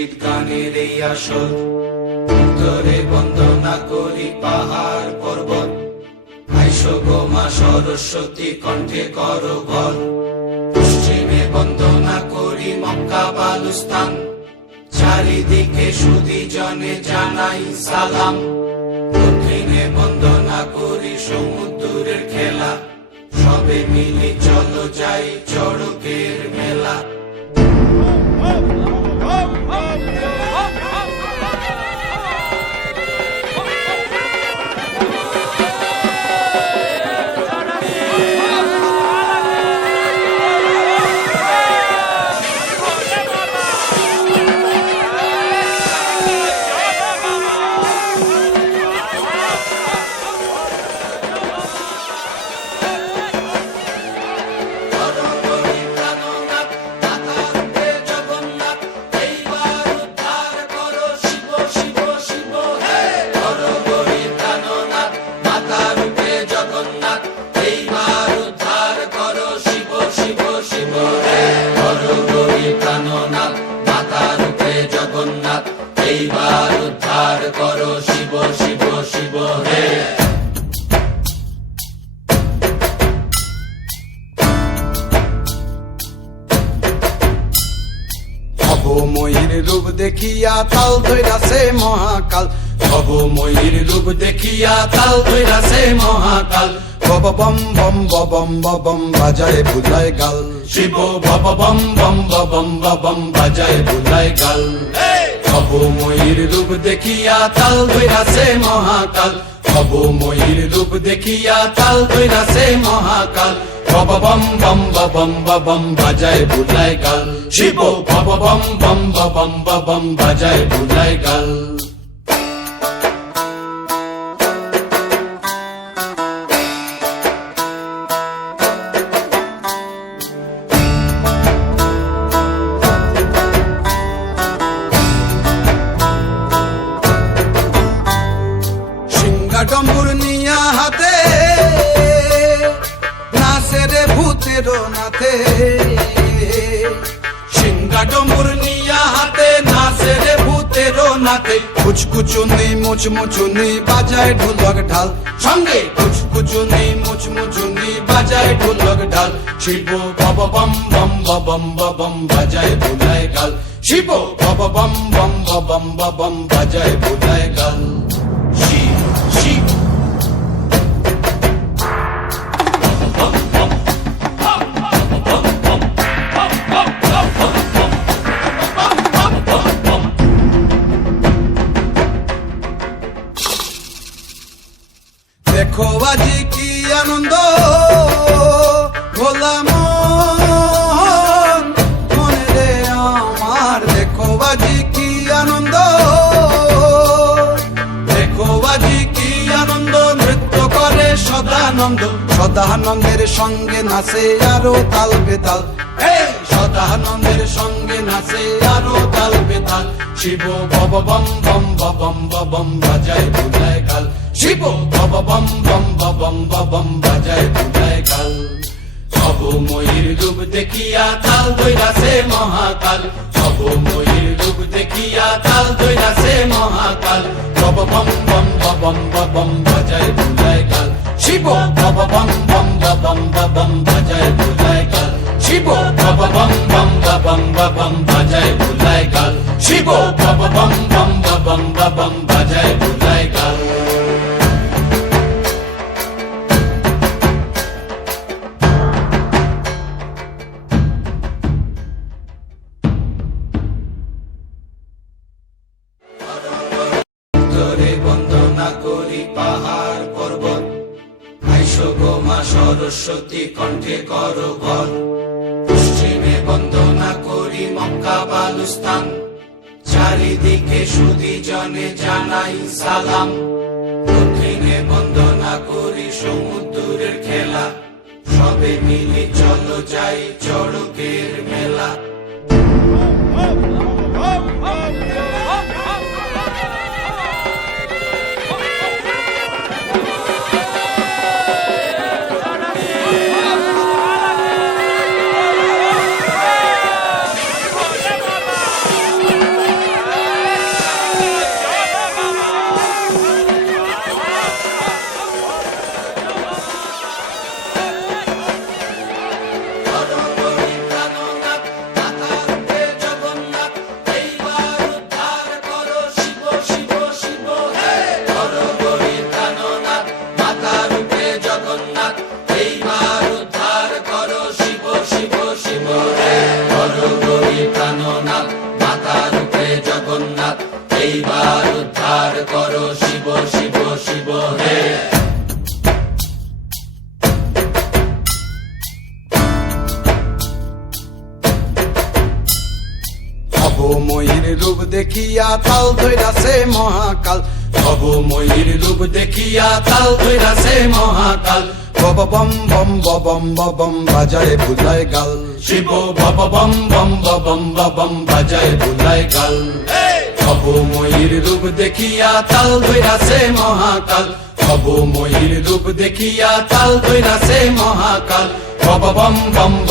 মুর্শিদ গানের এই আসর। উত্তরে বন্দনা করি পাহাড় পর্বত, আইসো গো মা সরস্বতী কণ্ঠে করো ভর। পশ্চিমে বন্দনা করি মক্কা বালুস্তান, চারিদিকে সুধী জনে জানাই সালাম। দক্ষিণে বন্দনা করি সমুদ্রের খেলা, সবে মিলি চলো যাই চড়কের মেলা। এইবার উদ্ধার করো শিব শিব শিব হে। ভবময়ীর রূপ দেখিয়া তাল ধৈরাছে মহাকাল, ভবময়ীর রূপ দেখিয়া তাল ধৈরাছে মহাকাল। বব বম বম বম বম বাজায় বুলায় গাল, শিব বব বম বম বম বম বাজায় বুলায় গাল। ভবময়ীর রূপ দেখিয়া তাল ধৈরাছে মহাকাল, ভবময়ীর রূপ দেখিয়া তাল ধৈরাছে মহাকাল। বব বম বম বম বাজায় বুলায় গাল, শিব বব বম বম বম বাজায় বুলায় গাল। ডম্বুর নিয়া হাতে নাচে রে ভূতের নাথে, সিংহা ডম্বুর নিয়া হাতে নাচে রে ভূতের নাথে। কুচকুচুনি মুচমুচুনি বাজায় ঢোলক ঢাল, সঙ্গে কুচকুচুনি মুচমুচুনি বাজায় ঢোলক ঢাল। শিব বব বম বম বম বাজায় বুলায় গাল, শিব বব বম বম বম বাজায় বুলায় গাল। শিব শিব দেখো আজি কি আনন্দ ভোলা মন মনে রে আমার, দেখো আজি কি আনন্দ, দেখো আজি কি আনন্দ, নৃত্য করে সদানন্দ। সদানন্দের সঙ্গে নাচে আরো তাল বেতাল, সদানন্দের সঙ্গে নাচে আরো তাল বেতাল। শিব বব বম বম বাজায় বুলায় গাল, শিব বব বম বম বাজায় বুলায় গাল। ভবময়ীর রূপ দেখিয়া তাল ধৈরাছে মহাকাল, ভবময়ীর রূপ দেখিয়া তাল ধৈরাছে মহাকাল। বব বম বম বাজায় বুলায় গাল, শিব বব বম বম বাজায় বুলায় গাল, শিব বব বম বম বাজায় বুলায় গাল, শিব বব বম বম বাজায় বুলায় গাল। উত্তরে বন্দনা করি পাহাড় পর্বত, আইসো গো মা সরস্বতী কণ্ঠে করো ভর। পশ্চিমে বন্দনা করি মক্কা বালুস্তান, চারিদিকে সুধী জনে জানাই সালাম। দক্ষিণে বন্দনা করি সমুদ্রের খেলা, সবে মিলি চলো যাই চড়কের মেলা। রূপ দেখিয়া তাল ধইরাছে মহাকাল ভবময়ীর রূপ দেখিয়া তাল ধইরাছে মহাকাল বব বম বম বম বম বাজায় বুলায় গাল শিব বব বম বম বম বম বাজায় বুলায় গাল ভবময়ীর রূপ দেখিয়া তাল ধইরাছে মহাকাল ভবময়ীর রূপ দেখিয়া তাল ধইরাছে মহাকাল বব বম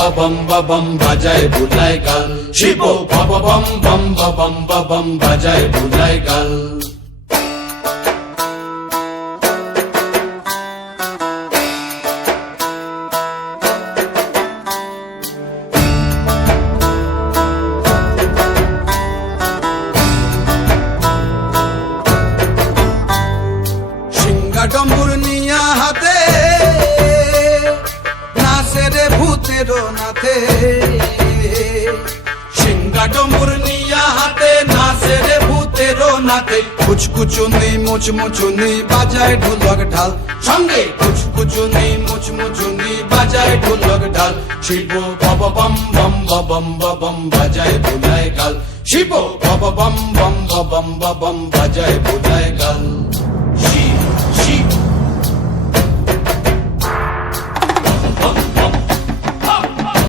বম বম বাজায় বুলায় গাল শিব বব বম বম বম বাজায় বুলায় গাল ডম্বুর নিয়া হাতে নাচে রে ভূতের নাথে সিংহা ডমুর নিয়া হাতে নাচে রে ভূতের নাথে কুচকুচুনি মুচমুচুনি বাজায় ঢোলক ঢাল সঙ্গে কুচকুচুনি মুচমুচুনি বাজায় ঢোলক ঢাল শিব বব বম বম বাজায় বুলায় গাল শিব বব বম বম বাজায় বুলায় গাল শিব